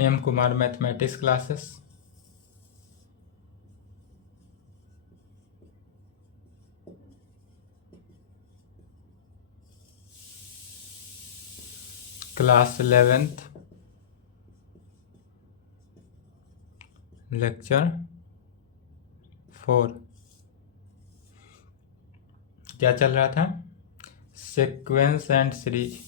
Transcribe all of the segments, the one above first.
M Kumar mathematics classes. Class 11th lecture 4। क्या चल रहा था? Sequence and series.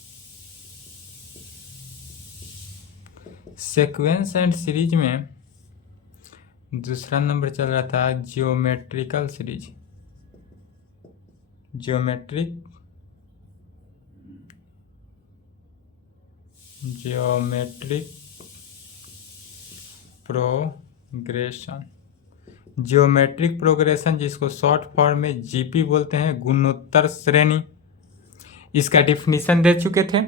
Sequence and series में दूसरा नंबर चल रहा था geometrical series. Geometric progression. Geometric progression जिसको शॉर्ट फॉर्म में जीपी बोलते हैं, गुणोत्तर श्रेणी। इसका डिफिनीशन दे चुके थे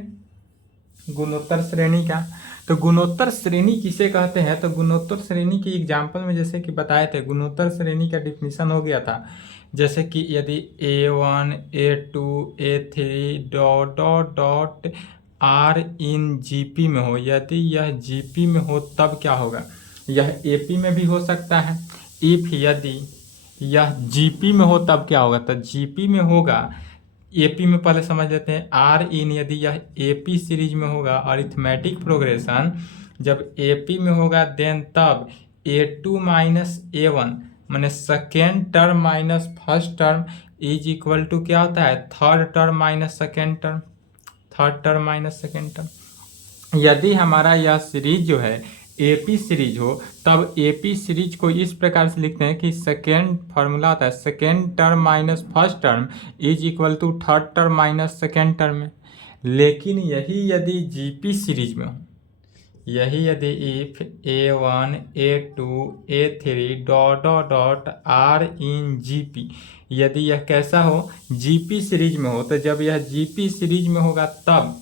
गुणोत्तर श्रेणी का। तो गुणोत्तर श्रेणी किसे कहते हैं? तो गुणोत्तर श्रेणी की एग्जांपल में जैसे कि बताए थे, गुणोत्तर श्रेणी का डिफिनीशन हो गया था जैसे कि यदि A1 A2 A3 dot dot dot R in GP में हो, यदि यह जीपी में हो तब क्या होगा? यह एपी में भी हो सकता है। इफ यदि यह जीपी में हो तब क्या होगा? तो जीपी में होगा, एपी में पहले समझ लेते हैं। आर इन यदि यह एपी सीरीज में होगा, अरिथमेटिक प्रोग्रेशन जब एपी में होगा देन तब A2 माइनस A1 माने second term minus first term is equal to क्या होता है? Third term minus second term, third term minus second term. यदि हमारा यह सीरीज जो है एपी सीरीज हो तब एपी सीरीज को इस प्रकार से लिखते हैं कि सेकेंड फार्मूला आता है second term minus first term is equal to third term minus second term में। लेकिन यही यदि जीपी सीरीज में हो, यही यदि if A1 A2 A3 dot dot dot R in GP, यदि यह कैसा हो? जीपी सीरीज में हो। तो जब यह जीपी सीरीज में होगा तब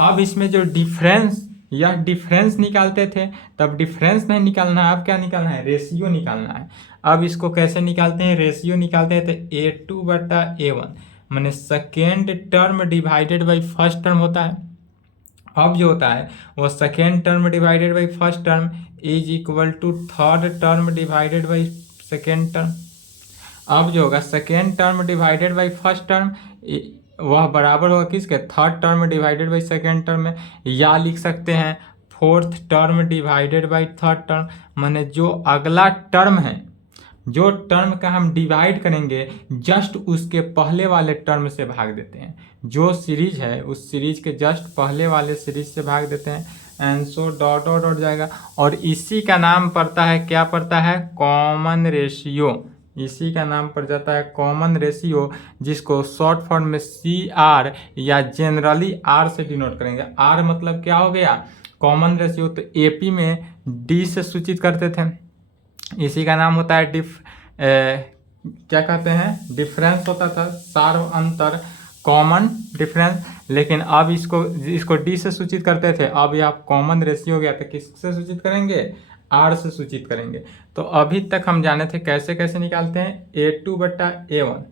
अब इसमें जो डिफरेंस निकालते थे तब डिफरेंस नहीं निकालना है, अब क्या निकालना है? रेशियो निकालना है। अब इसको कैसे निकालते हैं? रेशियो निकालते हैं तो A2 बटा A1 माने second term divided by first term होता है। अब जो होता है वो second term divided by first term is equal to third term divided by second term. अब जो होगा second term divided by first term वह बराबर होगा किसके? Third term divided by second term में। या लिख सकते हैं fourth term divided by third term माने जो अगला टर्म है, जो टर्म का हम डिवाइड करेंगे जस्ट उसके पहले वाले टर्म से भाग देते हैं। जो सीरीज है उस सीरीज के जस्ट पहले वाले सीरीज से भाग देते हैं and so dot dot dot जाएगा। और इसी का नाम पड़ता है, क्या पड़ता है? Common ratio. इसी का नाम पड़ जाता है कॉमन रेशियो, जिसको शॉर्ट फॉर्म में CR या जनरली R से डिनोट करेंगे। R मतलब क्या हो गया? Common ratio. तो AP में D से सूचित करते थे, इसी का नाम होता है क्या कहते हैं? डिफरेंस होता था, सार्व अंतर, कॉमन डिफरेंस। लेकिन अब इसको D से सूचित करते थे, अब यह कॉमन रेशियो हो गया तो किससे सूचित करेंगे? R से सूचित करेंगे। तो अभी तक हम जाने थे कैसे कैसे निकालते हैं। A2 बटा A1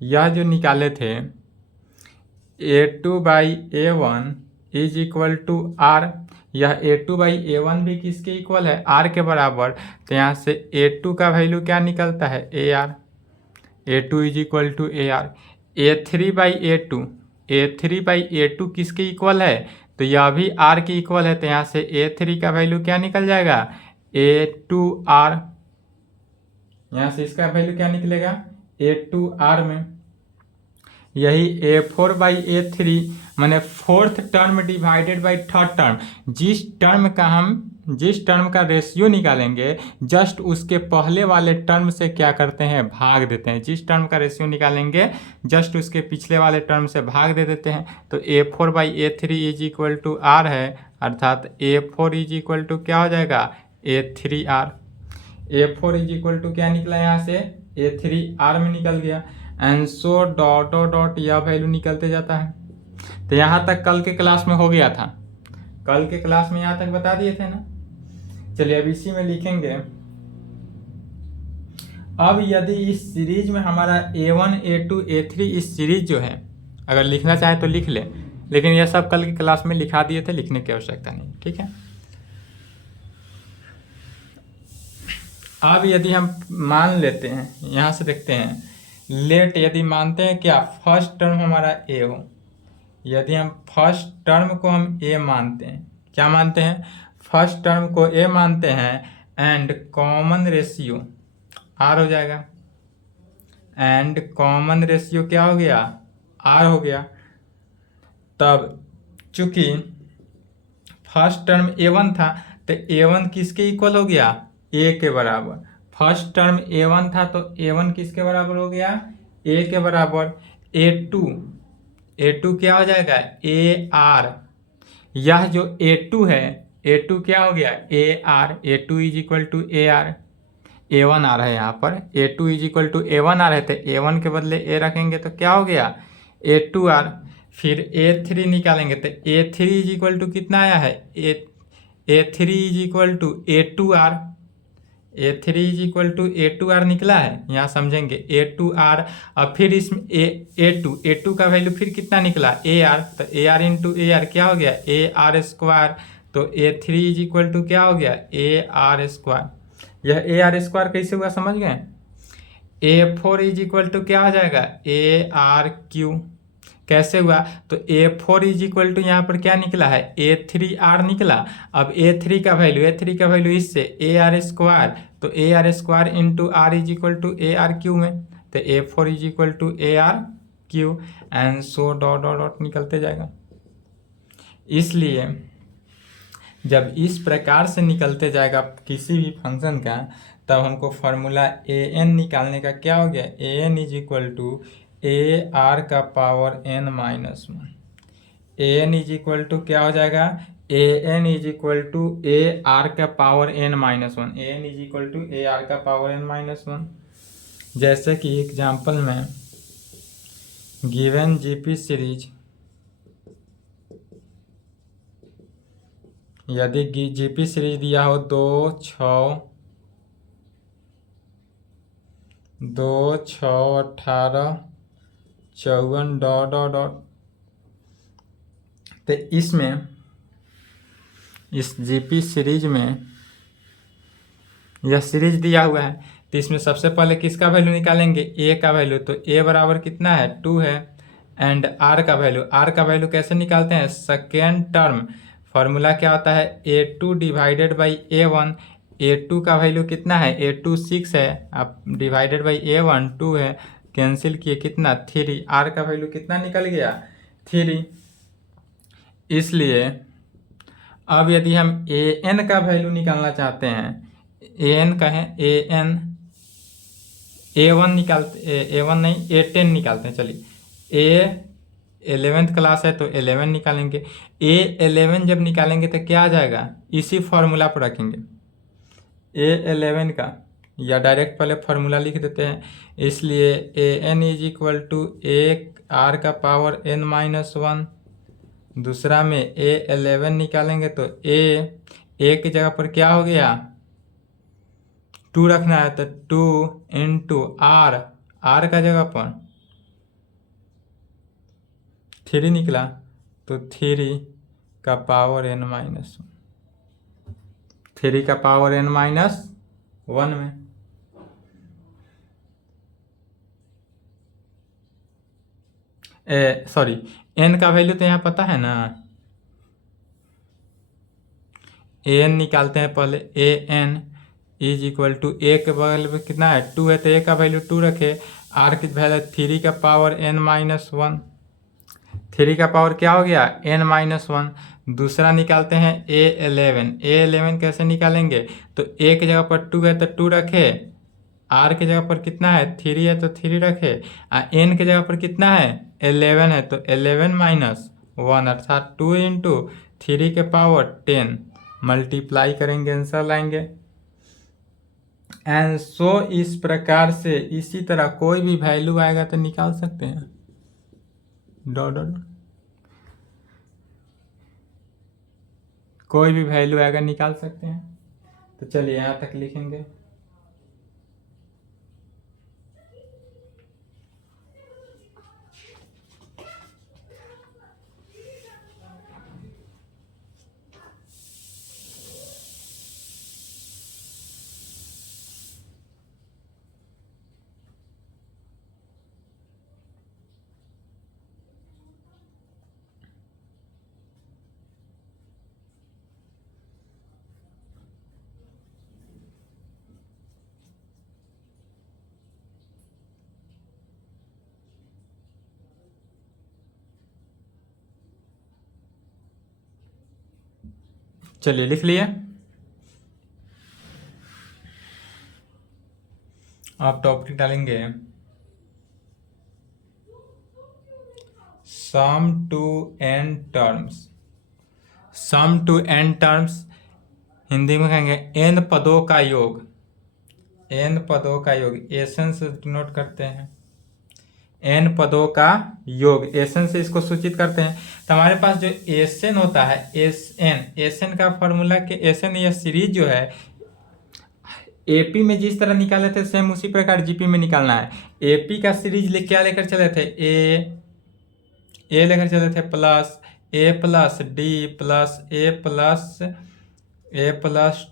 यह जो निकाले थे A2 by A1 is equal to R। यह A2 बाई A1 भी किसके इक्वल है? R के बराबर। तो यहाँ से A2 का वैल्यू क्या निकलता है? AR। A2 is equal to AR। A3 by A2 किसके इक्वल है? तो यह भी R के इक्वल है। तो यहाँ से A3 का वैल्यू क्या निकल जाएगा? A2R। यहाँ से इसका वैल्यू क्या निकलेगा? A2R में। यही A4 बाई A3 माने fourth term divided by third term. जिस टर्म का रेशियो निकालेंगे जस्ट उसके पहले वाले टर्म से क्या करते हैं? भाग देते हैं। जिस टर्म का रेशियो निकालेंगे जस्ट उसके पिछले वाले टर्म से भाग दे देते हैं। तो A4 by A3 is equal to R है, अर्थात A4 इज इक्वल टू क्या हो जाएगा? A3R। A4 is equal to क्या निकला? यहाँ से A3R में निकल गया and so dot dot dot यह वैल्यू निकलते जाता है। तो यहाँ तक कल के क्लास में हो गया था, कल के क्लास में यहाँ तक बता दिए थे ना। चलिए अब इसी में लिखेंगे। अब यदि इस सीरीज में हमारा A1 A2 A3 इस सीरीज जो है अगर लिखना चाहे तो लिख ले, लेकिन यह सब कल की क्लास में लिखा दिए थे, लिखने की आवश्यकता नहीं। ठीक है। अब यदि हम मान लेते हैं, यहाँ से देखते हैं, लेट यदि मानते हैं क्या फर्स्ट टर्म हमारा ए हो, यदि हम फर्स्ट टर्म को हम ए मानते हैं, क्या मानते हैं, फर्स्ट टर्म को ए मानते हैं एंड कॉमन रेशियो आर हो जाएगा, एंड कॉमन रेशियो क्या हो गया, आर हो गया। तब चूंकि फर्स्ट टर्म ए1 था तो ए1 किसके इक्वल हो गया, ए के बराबर। फर्स्ट टर्म ए1 था तो ए1 किसके बराबर हो गया, ए के बराबर। ए2 क्या हो जाएगा, ए आर। यह जो ए2 है, ए2 क्या हो गया, A R. A two is equal to A R. A one आ रहा है यहाँ पर, A two is equal to A one आ रहे थे, ए1 के बदले ए रखेंगे तो क्या हो गया, ए2 आर। फिर ए3 निकालेंगे तो ए3 इज इक्वल टू कितना आया है, ए3 is equal to A two R. ए3 is equal to A two R निकला है, यहाँ समझेंगे ए2 आर। अब फिर इसमें ए टू का वैल्यू फिर कितना निकला, ए आर। तो A are into A R क्या हो गया, ए आर स्क्वायर। तो ए3 इज इक्वल टू क्या हो गया, ए आर स्क्वायर। यह ए आर स्क्वायर कैसे हुआ समझ गए। ए4 इज इक्वल टू क्या हो जाएगा, ए आर क्यू। कैसे हुआ, तो ए4 इज इक्वल टू यहाँ पर क्या निकला है, ए3 आर निकला। अब ए3 का वैल्यू इससे ए आर स्क्वायर, तो A R square into R is equal to A R cube में। तो ए4 is equal to A R cube and so dot dot dot निकलते जाएगा। इसलिए जब इस प्रकार से निकलते जाएगा किसी भी फंक्शन का, तब हमको फार्मूला ए एन निकालने का क्या हो गया, A N is equal to A R का power N minus 1। A N is equal to क्या हो जाएगा, A N is equal to A R का power N minus 1। A N is equal to A R का power N minus 1। जैसे कि example में given GP series, यदि GP series दिया हो 2, 6, 18, 54 डॉट डॉट डॉट, तो इसमें इस जीपी सीरीज में यह सीरीज दिया हुआ है, तो इसमें सबसे पहले किसका वैल्यू निकालेंगे, ए का वैल्यू। तो ए बराबर कितना है, 2 है। एंड आर का वैल्यू कैसे निकालते हैं, सेकेंड टर्म फार्मूला क्या होता है, A2 divided by A1. A2 का वैल्यू कितना है, ए2 6 है, अब डिवाइडेड बाई ए1 2 है, कैंसिल किए कितना 3। आर का वैल्यू कितना निकल गया, 3। इसलिए अब यदि हम ए एन का वैल्यू निकालना चाहते हैं, ए एन का है, ए एन ए1 निकालते, ए1 नहीं ए10 निकालते हैं। चलिए ए 11th क्लास है तो 11 निकालेंगे। ए11 जब निकालेंगे तो क्या आ जाएगा, इसी फार्मूला पर रखेंगे ए11 का, या डायरेक्ट पहले फार्मूला लिख देते हैं। इसलिए A N is equal to A R का पावर एन माइनस 1। दूसरा में ए11 निकालेंगे तो ए की जगह पर क्या हो गया, 2 रखना है, तो 2 इंटू आर का जगह पर 3 निकला, तो 3 का पावर एन माइनस 3 का पावर एन माइनस 1 में। सॉरी, एन का वैल्यू तो यहाँ पता है ना, ए एन निकालते हैं पहले। ए एन इज इक्वल टू ए के बगल में कितना है, 2 है, तो ए का वैल्यू 2 रखे। आर की वैल्यू 3 का पावर एन माइनस 1। 3 का पावर क्या हो गया, एन माइनस 1। दूसरा निकालते हैं ए11 कैसे निकालेंगे, तो ए की जगह पर 2 है तो 2 रखे, आर की जगह पर कितना है 3 है तो 3 रखे, एन की जगह पर कितना है 11 है तो 11 माइनस 1, अर्थात 2 इंटू 3 के पावर 10 मल्टीप्लाई करेंगे, आंसर लाएंगे। एंड सो इस प्रकार से इसी तरह कोई भी वैल्यू आएगा तो निकाल सकते हैं, डॉट डॉट कोई भी वैल्यू आएगा निकाल सकते हैं। तो चलिए यहाँ तक लिखेंगे। चलिए लिख लिए। आप टॉपिक डालेंगे sum to N terms. Sum to N terms Hindi में कहेंगे एन पदों का योग। एन पदों का योग एसन से डिनोट करते हैं। एन पदों का योग एसन से इसको सूचित करते हैं। तो हमारे पास जो एसन होता है एसन का फॉर्मूला के एसन या सीरीज जो है एपी में जिस तरह निकाले थे सेम उसी प्रकार जीपी में निकालना है। एपी का सीरीज क्या लेकर चले थे ए लेकर चले थे plus D plus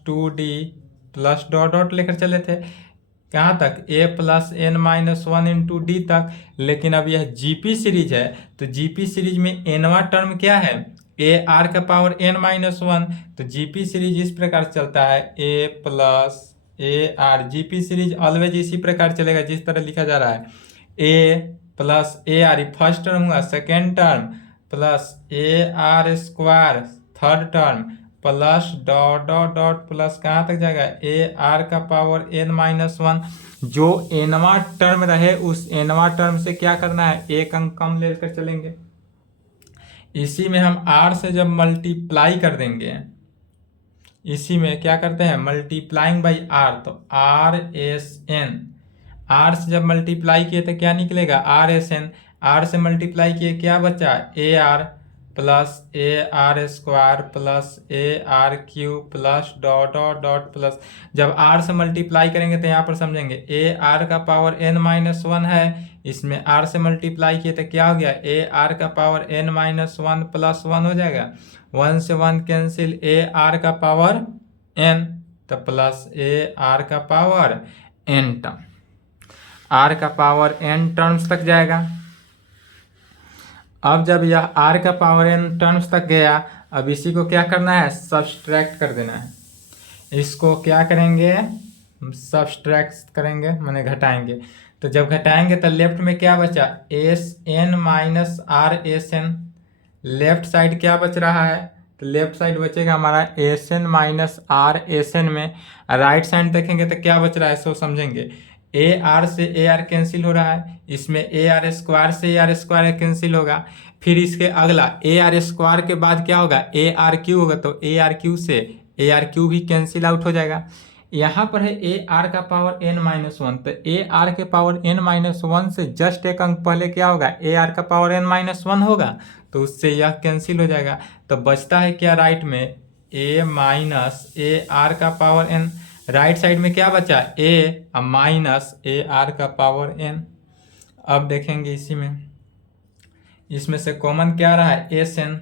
2d plus dot dot लेकर चले थे कहाँ तक a plus N minus 1 into D तक। लेकिन अब यह जीपी सीरीज है तो जीपी सीरीज में एनवा टर्म क्या है ए आर का पावर एन माइनस 1। तो जीपी सीरीज इस प्रकार चलता है A plus A R. GP series always इसी प्रकार चलेगा जिस तरह लिखा जा रहा है A plus A R first term हुआ, second term plus A R square third term plus dot dot dot plus कहाँ तक जाएगा ए आर का पावर एन माइनस 1। जो एनवा टर्म रहे उस एनवा टर्म से क्या करना है एक अंक कम लेकर चलेंगे। इसी में हम आर से जब मल्टीप्लाई कर देंगे, इसी में क्या करते हैं मल्टीप्लाइंग बाई आर, तो आर एस एन। आर से जब मल्टीप्लाई किए तो क्या निकलेगा आर एस एन। आर से मल्टीप्लाई किए क्या बचा A R plus A R square plus A are cube plus dot dot dot plus. जब आर से मल्टीप्लाई करेंगे तो यहाँ पर समझेंगे ए आर का पावर एन माइनस 1 है, इसमें आर से मल्टीप्लाई किए तो क्या हो गया ए आर का पावर एन माइनस 1 प्लस 1 हो जाएगा। 1 से 1 कैंसिल ए आर का पावर एन तो प्लस ए आर का पावर एन टर्म, आर का पावर एन टर्म्स तक जाएगा। अब जब यह आर का पावर एन टर्म्स तक गया, अब इसी को क्या करना है सब्सट्रैक्ट कर देना है। इसको क्या करेंगे सब्सट्रैक्ट करेंगे माने घटाएंगे। तो जब घटाएंगे तो लेफ्ट में क्या बचा S N minus R S N. Left side क्या बच रहा है तो लेफ्ट साइड बचेगा हमारा S N minus R S N में। राइट साइड देखेंगे तो क्या बच रहा है सो समझेंगे ए आर से ए आर कैंसिल हो रहा है, इसमें ए आर स्क्वायर से ए आर स्क्वायर कैंसिल होगा। फिर इसके अगला ए आर स्क्वायर के बाद क्या होगा ए आर क्यू होगा, तो ए आर क्यू से ए आर क्यू भी कैंसिल आउट हो जाएगा। यहाँ पर है ए आर का पावर एन माइनस 1, तो ए आर के पावर एन माइनस 1 से जस्ट एक अंक पहले क्या होगा ए आर का पावर एन माइनस 1 होगा, तो उससे यह कैंसिल हो जाएगा। तो बचता है क्या राइट में ए माइनस ए आर का पावर एन। राइट साइड में क्या बचा ए माइनस ए आर का पावर एन। अब देखेंगे इसी में, इसमें से कॉमन क्या रहा है एस एन,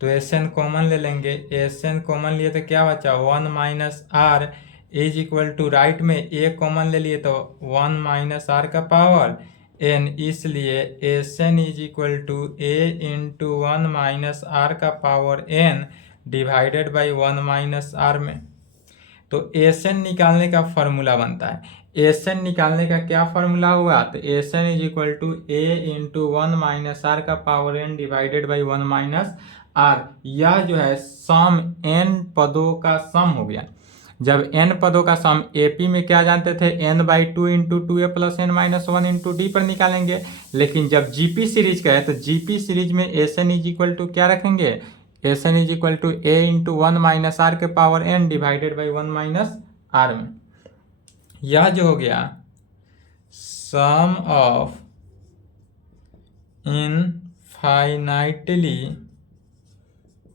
तो एस एन कॉमन ले लेंगे। एस एन कॉमन लिए तो क्या बचा 1 minus R is equal to right में ए कॉमन ले लिए तो 1 माइनस आर का पावर एन, इसलिए S N is equal to A into 1 minus R का power N divided by 1 minus R में। तो एस एन निकालने का फॉर्मूला बनता है। एस एन निकालने का क्या फॉर्मूला हुआ तो S N is equal to A into 1 minus R का power N divided by 1 minus R. यह जो है सम एन पदों का सम हो गया। जब एन पदों का सम एपी में क्या जानते थे N by 2 into 2 A plus N minus 1 into D पर निकालेंगे। लेकिन जब जीपी सीरीज का है तो जीपी सीरीज में S N is equal to क्या रखेंगे S N is equal to A into 1 minus R के power N divided by 1 minus R में। यह जो हो गया सम ऑफ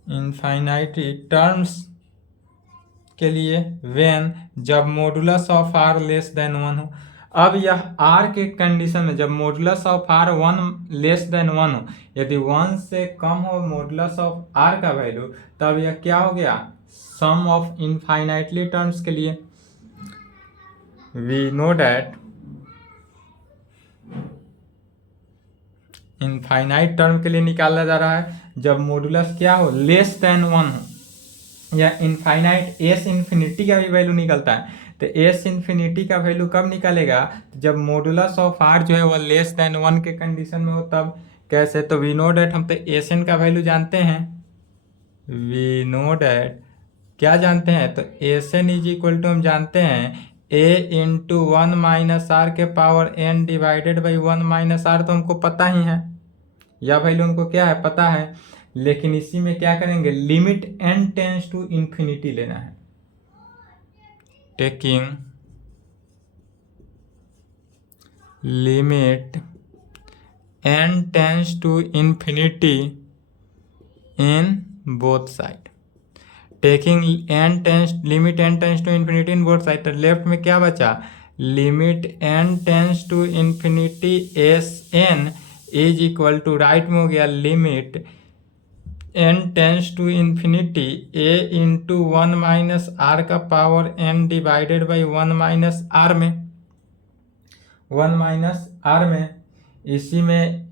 इनफाइनाइटली टर्म्स के लिए व्हेन जब modulus of R less than 1 हो। अब यह आर के कंडीशन में जब modulus of R 1 less than 1 हो, यदि 1 से कम हो मॉडुलस ऑफ आर का वैल्यू, तब यह क्या हो गया सम ऑफ इनफाइनाइटली टर्म्स के लिए। We know that infinite term के लिए निकाला जा रहा है जब मॉडुलस क्या हो लेस देन 1 हो, या इनफाइनाइट एस इन्फिनिटी का भी वैल्यू निकलता है। तो एस इन्फिनिटी का वैल्यू कब निकलेगा जब मॉडुलस ऑफ आर जो है वह लेस देन 1 के कंडीशन में हो, तब कैसे तो वी नो डैट हम तो एस एन का वैल्यू जानते हैं। वी नो डैट क्या जानते हैं? तो S N is equal to हम जानते हैं ए इंटू 1 - r के power n divided by 1 - r, तो हमको पता ही है, या वैल्यू हमको क्या है पता है। लेकिन इसी में क्या करेंगे, limit n tends to infinity लेना है। Taking limit n tends to infinity in both side. Taking limit n tends to infinity in both side, तो लेफ्ट में क्या बचा, limit n tends to infinity S N is equal to, right में हो गया limit n tends to infinity a into 1 - r का power n divided by 1 - r में, 1 - r में, इसी में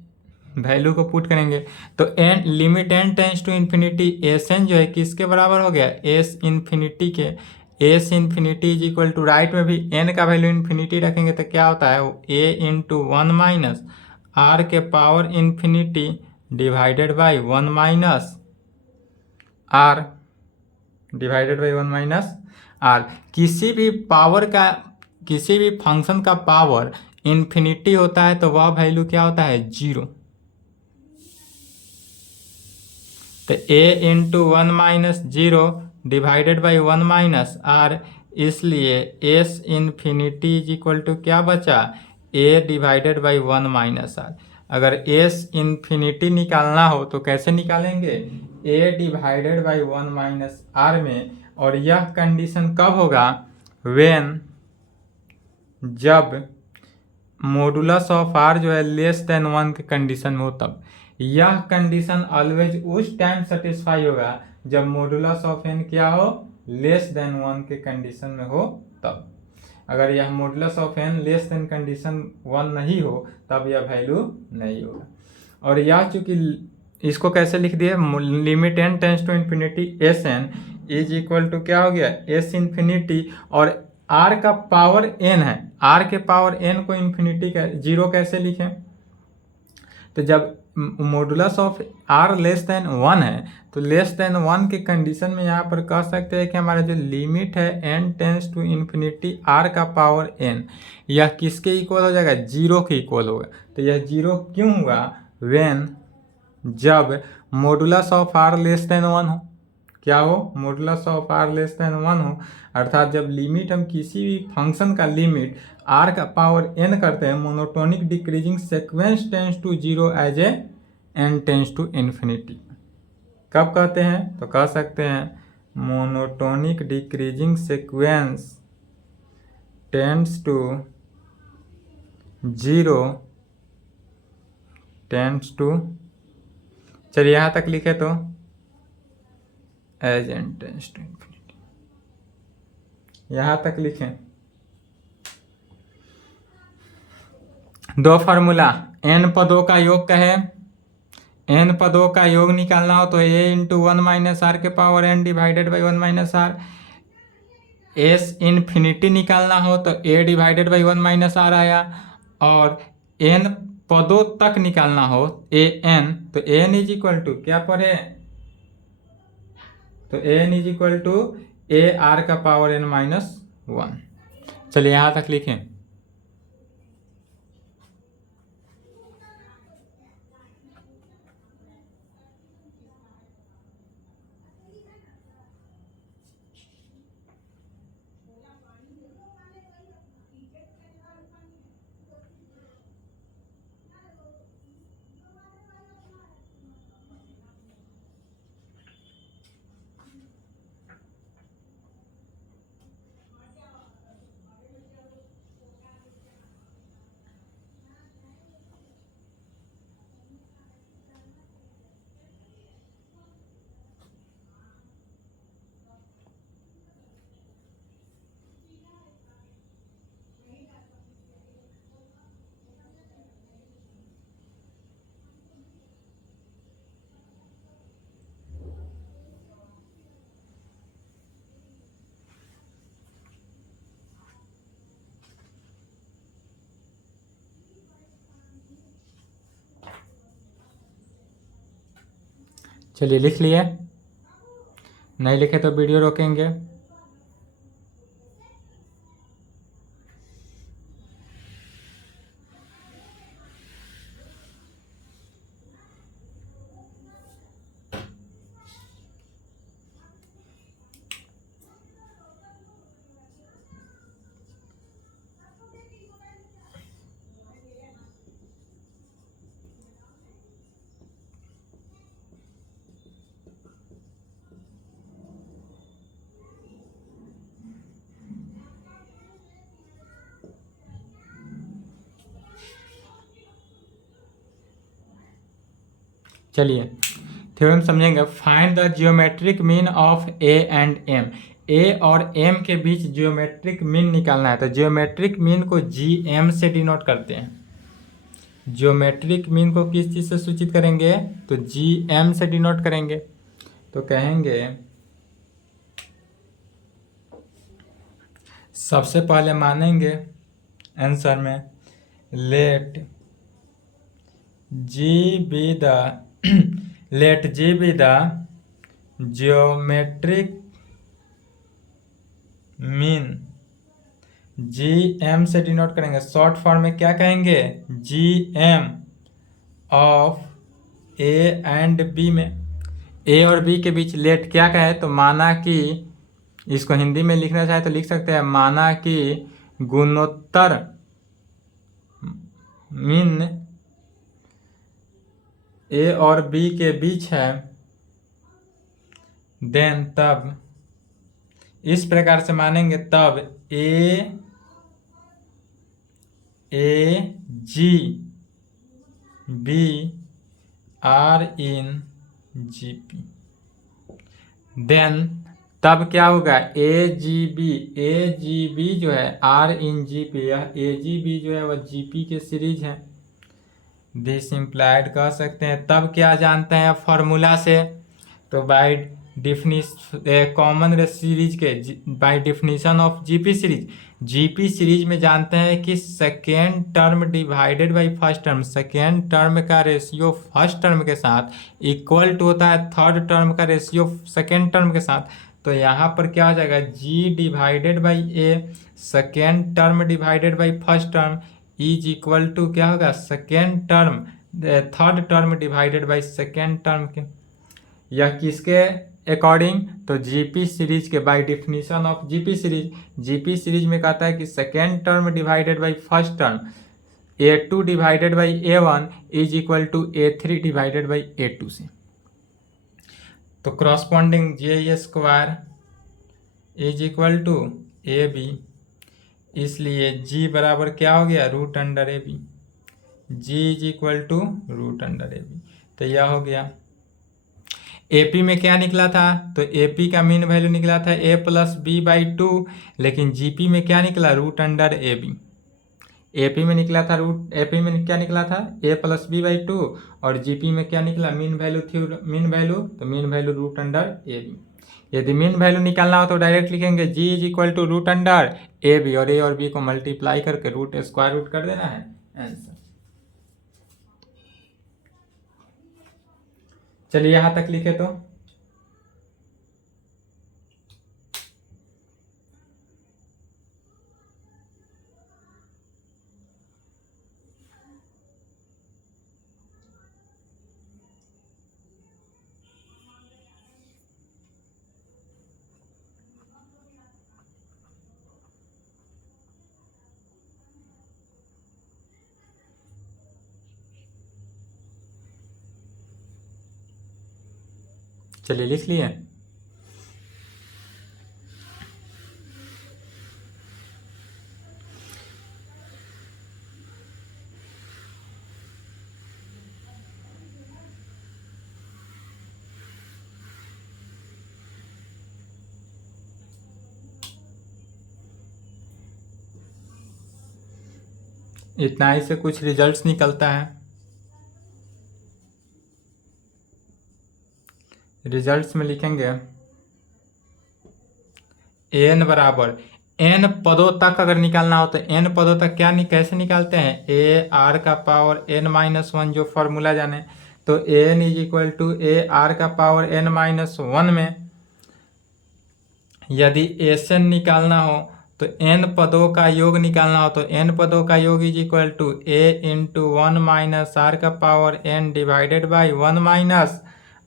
वैल्यू को पुट करेंगे। तो n limit n tends to infinity S N जो है किसके बराबर हो गया, एस इन्फिनिटी के। S infinity is equal to, right में भी n का वैल्यू इन्फिनिटी रखेंगे तो क्या होता है, a इंटू 1 - r के power infinity divided by 1 - r divided by 1 - r। किसी भी पावर का, किसी भी फंक्शन का पावर इन्फिनिटी होता है तो वह वैल्यू क्या होता है, 0। तो a into 1 - 0 divided by 1 - r, इसलिए s infinity is equal to क्या बचा, a डिवाइडेड बाई 1 - r। अगर s इन्फिनिटी निकालना हो तो कैसे निकालेंगे, a डिवाइडेड बाई 1 - r में। और यह कंडीशन कब होगा, व्हेन, जब मॉडुलस ऑफ r जो है लेस देन 1 के कंडीशन में हो तब। यह कंडीशन ऑलवेज उस टाइम सेटिस्फाई होगा जब मॉडुलस ऑफ n क्या हो, लेस देन 1 के कंडीशन में हो तब। अगर यह modulus of n less than condition 1 नहीं हो तब यह वैल्यू नहीं होगा। और यह चूंकि, इसको कैसे लिख दिए, limit n tends to infinity S N is equal to क्या हो गया, एस इन्फिनिटी, और r का पावर n है, r के पावर n को इन्फिनिटी का 0 कैसे लिखें, तो जब modulus of r less than 1 है तो लेस देन 1 के कंडीशन में यहाँ पर कह सकते हैं कि हमारा जो लिमिट है n tends to infinity r का पावर n, यह किसके इक्वल हो जाएगा, 0 के इक्वल होगा। तो यह 0 क्यों हुआ, व्हेन, जब modulus of r less than 1 हो, क्या हो, modulus of r less than 1 हो, अर्थात जब लिमिट हम किसी भी फंक्शन का लिमिट r का पावर n करते हैं, monotonic decreasing sequence tends to 0 as A n tends to infinity. कब कहते हैं, तो कह सकते हैं monotonic decreasing sequence tends to 0 tends to, चलिए यहाँ तक लिखे तो as n tends to infinity, यहाँ तक लिखें। दो फार्मूला, n पदों का योग कहे, n पदों का योग निकालना हो तो a इंटू 1 - r के power n divided by 1 - r। s infinity निकालना हो तो a डिवाइडेड बाई 1 - r आया, और n पदों तक निकालना हो a n, तो a n is equal to क्या पढ़े, तो a n is equal to a r का पावर n - 1। चलिए यहाँ तक लिखें। चलिए लिख लिए। नहीं लिखे तो वीडियो रोकेंगे। चलिए थ्योरम समझेंगे। Find the geometric mean of A and M. A और एम के बीच जियोमेट्रिक मीन निकालना है, तो जियोमेट्रिक मीन को जी एम से डिनोट करते हैं। जियोमेट्रिक मीन को किस चीज़ से सूचित करेंगे, तो जी एम से डिनोट करेंगे। तो कहेंगे सबसे पहले मानेंगे आंसर में let G be the let G be the geometric mean। G M से डिनोट करेंगे, शॉर्ट फॉर्म में क्या कहेंगे, G M of A and B में। ए और बी के बीच लेट क्या कहे, तो माना कि, इसको हिंदी में लिखना चाहे तो लिख सकते हैं, माना कि गुणोत्तर मीन ए और बी के बीच है, देन तब इस प्रकार से मानेंगे, तब A G B are in G P. Then तब क्या होगा, ए जी बी जो है आर इन जी पी, यह ए जी बी जो है वह जी पी के सीरीज है। दिस इम्प्लाइड कह सकते हैं। तब क्या जानते हैं फॉर्मूला से, तो बाय कॉमन सीरीज के by definition of GP series, GP series में जानते हैं कि second term divided by first term, second term का रेशियो फर्स्ट टर्म के साथ इक्वल टू होता है थर्ड टर्म का रेशियो सेकेंड टर्म के साथ। तो यहाँ पर क्या हो जाएगा, G divided by A second term divided by first term is equal to क्या होगा, second term third term divided by second term के। यह किसके अकॉर्डिंग, तो जीपी सीरीज के, by definition of GP series. GP series में कहता है कि second term divided by first term a2 divided by a1 is equal to a3 divided by a2 से। तो corresponding G square is equal to A B, इसलिए g बराबर क्या हो गया, root under A B. G is equal to root under A B. तो यह हो गया। एपी में क्या निकला था, तो एपी का मीन वैल्यू निकला था A plus B by two, लेकिन जीपी में क्या निकला, root under A B. AP में निकला था एपी में क्या निकला था, A plus B by two, और जीपी में क्या निकला, मीन वैल्यू थी, मीन वैल्यू, तो mean value root under A B. यदि मीन वैल्यू निकालना हो तो डायरेक्ट लिखेंगे G is equal to root under A B, और ए और बी को मल्टीप्लाई करके रूट स्क्वायर रूट कर देना है, आंसर। चलिए यहां तक लिखे तो चलिए लिख लिए। इतना ही से कुछ रिजल्ट्स निकलता है। रिजल्ट्स में लिखेंगे एन बराबर, एन पदों तक अगर निकालना हो तो एन पदों तक कैसे निकालते हैं, ए आर का पावर एन माइनस वन, जो फॉर्मूला जाने, तो N is equal to A R का पावर एन माइनस वन में यदि एसएन निकालना हो तो एन पदों का योग निकालना हो तो एन पदों का योग is equal to A into 1 minus R का power N divided by 1 minus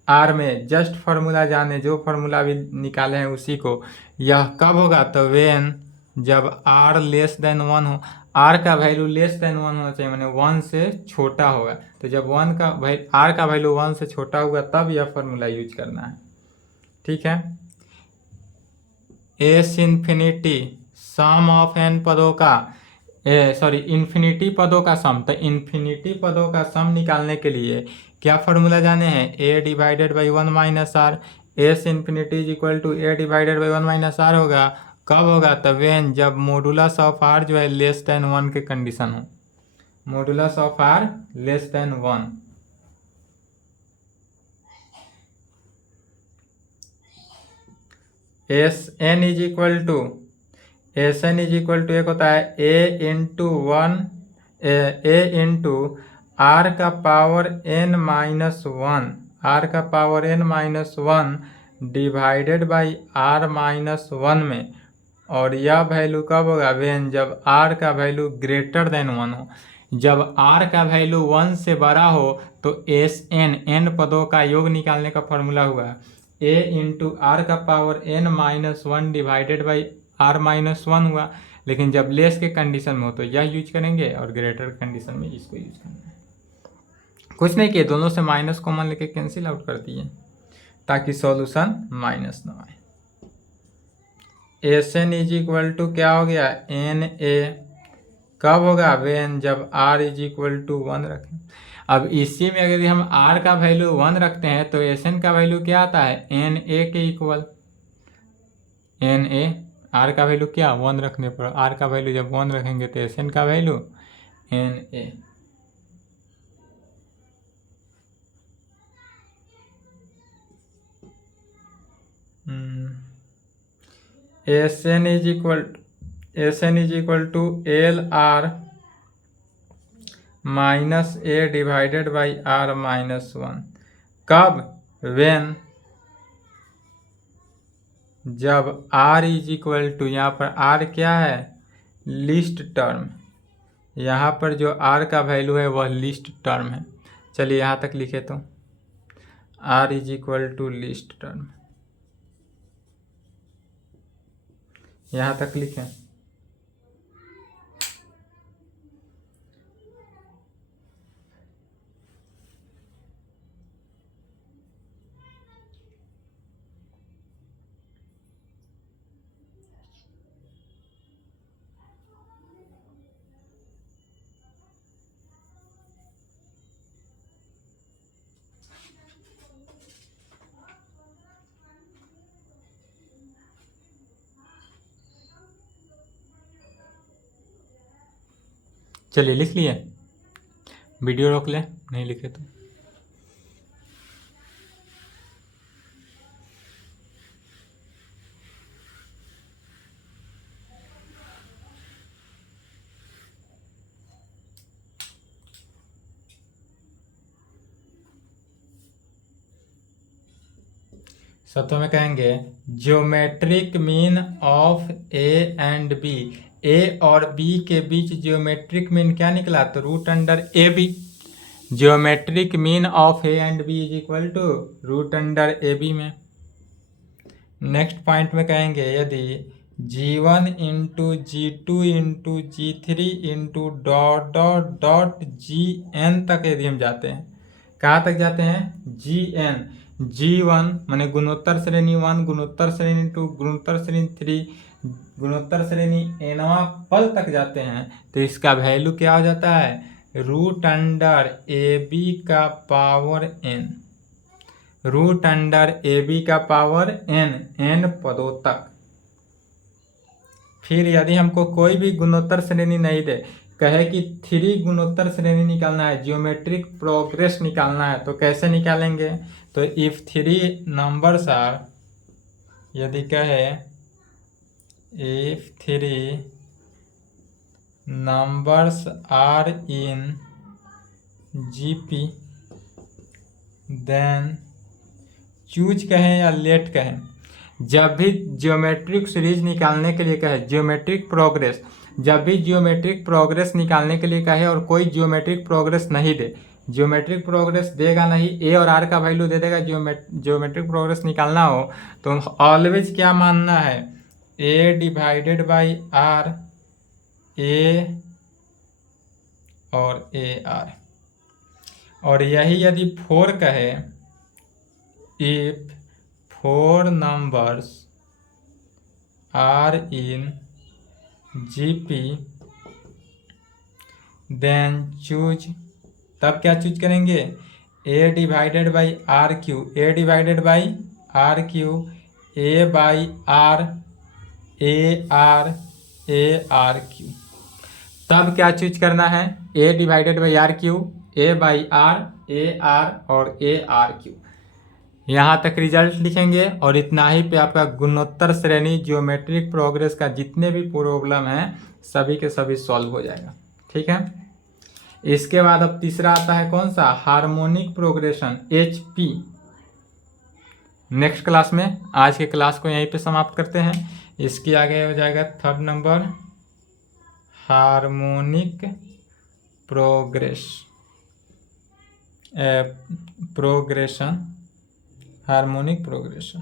R में जस्ट फार्मूला जाने, जो फार्मूला भी निकाले हैं उसी को। यह कब होगा तो वेन जब आर लेस देन 1 हो, आर का वैल्यू लेस देन 1 होना चाहिए, मैंने 1 से छोटा होगा। तो जब आर का वैल्यू 1 से छोटा होगा तब यह फार्मूला यूज करना है। ठीक है, S infinity sum of N पदों का इन्फिनिटी पदों का सम, तो इन्फिनिटी पदों का सम निकालने के लिए क्या फार्मूला जाने हैं, A divided by 1 minus R. S infinity is equal to A divided by 1 minus R होगा। कब होगा तो वेन जब मॉडुलस ऑफ आर जो है लेस देन 1 के कंडीशन हो, modulus of R less than 1। S N is equal to एक होता है ए इंटू आर का पावर एन माइनस 1, आर का power N minus 1 divided by R minus 1 में। और यह वैल्यू कब होगा, वेन जब आर का वैल्यू ग्रेटर देन 1 हो। जब आर का वैल्यू 1 से बड़ा हो तो एस एन पदों का योग निकालने का फॉर्मूला हुआ ए इंटू आर का power N minus 1 divided by R minus 1 हुआ। लेकिन जब लेस के कंडीशन में हो तो यह यूज करेंगे और ग्रेटर कंडीशन में इसको यूज करना है। कुछ नहीं किए, दोनों से माइनस कॉमन लेके कैंसिल आउट कर दिए ताकि सॉल्यूशन माइनस ना आए। S N is equal to क्या हो गया, एन ए। कब होगा, वेन जब आर इज इक्वल टू 1 रखें। अब इसी में अगर हम आर का वैल्यू 1 रखते हैं तो एस एन का वैल्यू क्या आता है, एन ए के इक्वल। एन ए आर का वैल्यू क्या 1 रखने पर, आर का वैल्यू जब 1 रखेंगे तो एस एन का value N A. S N is equal to L R minus A divided by R minus 1। कब, वेन जब r इज इक्वल टू, यहाँ पर r क्या है, लिस्ट टर्म। यहाँ पर जो r का वैल्यू है वह लिस्ट टर्म है। चलिए यहाँ तक लिखे तो r is equal to last term, यहाँ तक लिखें। चलिए लिख लिए, वीडियो रोक ले, नहीं लिखे तो। शब्दों में कहेंगे geometric mean of A and B. A और बी के बीच ज्योमेट्रिक मीन क्या निकला, तो root under A B. Geometric mean of A and B is equal to root under A B में। नेक्स्ट पॉइंट में कहेंगे यदि G1 into G2 into G3 into dot dot dot Gn तक यदि हम जाते हैं, कहाँ तक जाते हैं, Gn। G1 माने गुणोत्तर श्रेणी 1, गुणोत्तर श्रेणी 2, गुणोत्तर श्रेणी 3, गुणोत्तर श्रेणी nवां पल तक जाते हैं तो इसका वैल्यू क्या हो जाता है, रूट अंडर ए बी का power n, root under A B का पावर n पदों तक। फिर यदि हमको कोई भी गुणोत्तर श्रेणी नहीं दे, कहे कि 3 गुणोत्तर श्रेणी निकालना है, जियोमेट्रिक प्रोग्रेस निकालना है, तो कैसे निकालेंगे, तो इफ 3 नंबर्स आर, यदि कहे if 3 numbers are in GP then choose कहें या लेट कहें, जब भी ज्योमेट्रिक सीरीज निकालने के लिए कहे, ज्योमेट्रिक प्रोग्रेस, जब भी ज्योमेट्रिक प्रोग्रेस निकालने के लिए कहे और कोई ज्योमेट्रिक प्रोग्रेस नहीं दे, ज्योमेट्रिक प्रोग्रेस देगा नहीं, ए और आर का वैल्यू दे देगा, ज्योमेट्रिक प्रोग्रेस निकालना हो तो ऑलवेज क्या मानना है, ए डिवाइडेड बाई आर, ए और ए आर। और यही यदि 4 कहे, if 4 numbers are in GP then choose, तब क्या चूज करेंगे, A divided by R Q, A divided by R Q, A by R, A R, A R Q. तब क्या चूज करना है, A divided by R Q, A by R, A R और A R Q. यहाँ तक result लिखेंगे और इतना ही पे आपका गुणोत्तर श्रेणी ज्योमेट्रिक प्रोग्रेस का जितने भी प्रॉब्लम हैं सभी के सभी सॉल्व हो जाएगा। ठीक है, इसके बाद अब तीसरा आता है कौन सा, harmonic progression, HP। Next class में, आज के क्लास को यहीं पे समाप्त करते हैं। इसके आगे हो जाएगा 3rd number, harmonic progression, harmonic progression.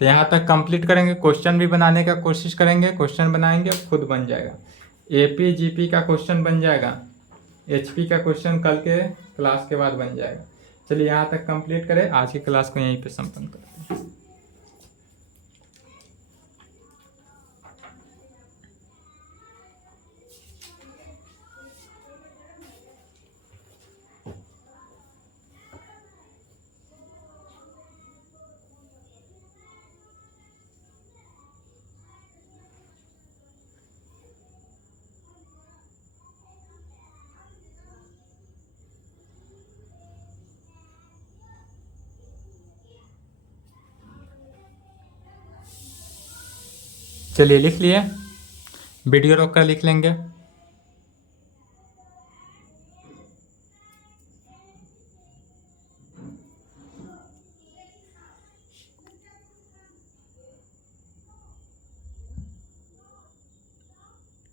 तो यहाँ तक कंप्लीट करेंगे, क्वेश्चन भी बनाने का कोशिश करेंगे, क्वेश्चन बनाएंगे खुद बन जाएगा, AP GP का क्वेश्चन बन जाएगा, HP का क्वेश्चन कल के क्लास के बाद बन जाएगा। चलिए यहाँ तक कंप्लीट करें, आज की क्लास को यहीं पे संपन्न करते हैं। चलिए लिख लिए, वीडियो रोक कर लिख लेंगे।